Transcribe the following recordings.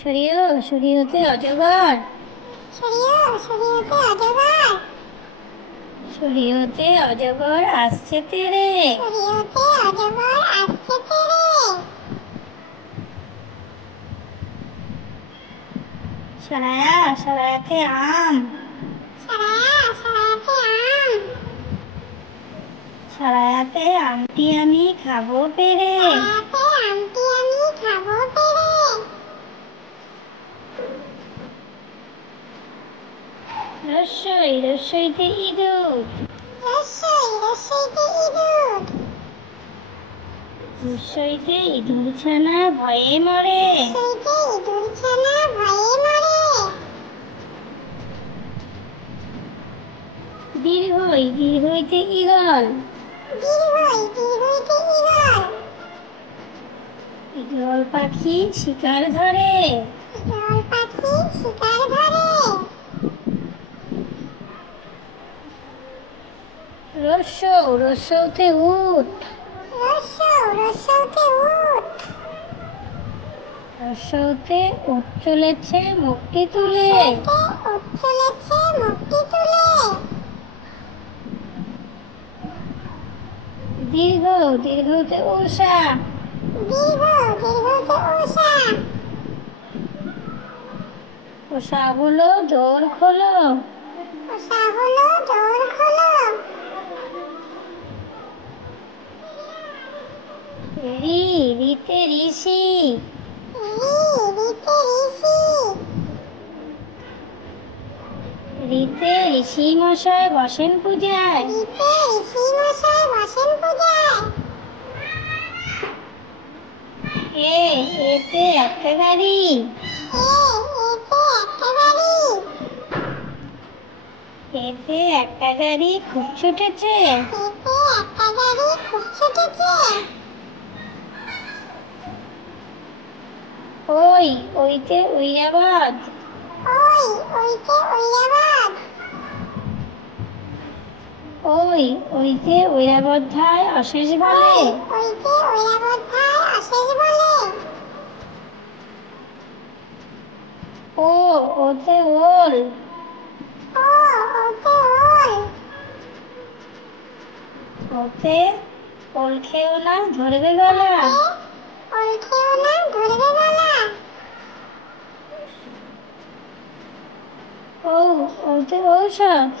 সরিয়ে সরিয়েতে অজগর, সরিয়েতে অজগর আসছে তেরে, সরায়া সরায়াতে আম, সরায়াতে আমটি আমি খাবো পেরে, রস্যই রস্যইতে ইঁদুর, রস্যইতে ইঁদুর ছানা ভয়ে মরে, দীর্ঘই দীর্ঘইতে ঈগল, ঈগল পাখি শিকার ধরে, রস্যৌ রস্যৌতে উট, রস্যৌতে উট চলেছে মুখটি তুলে, দীর্ঘ দীর্ঘতে উষা, উষা হলো দোর খোলো, রি রিতে ঋষি, রিতে ঋষি মশাই বসেন পূজায়, এতে একটা গাড়ি, এতে একটা গাড়ি খুব ছুটেছে, ওই ওইতে ঐরাবত, ওই ওইতে ঐরাবতায় অশেষ বলে, ও ওতে ওল, ওতে ওল খেও না ধরবে গলা, ও ওতে ঔষধ,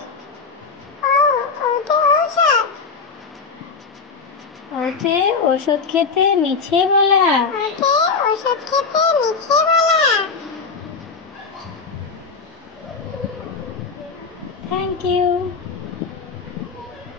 ওতে ওষুধ খেতে মিছে বলা, থ্যাংক ইউ।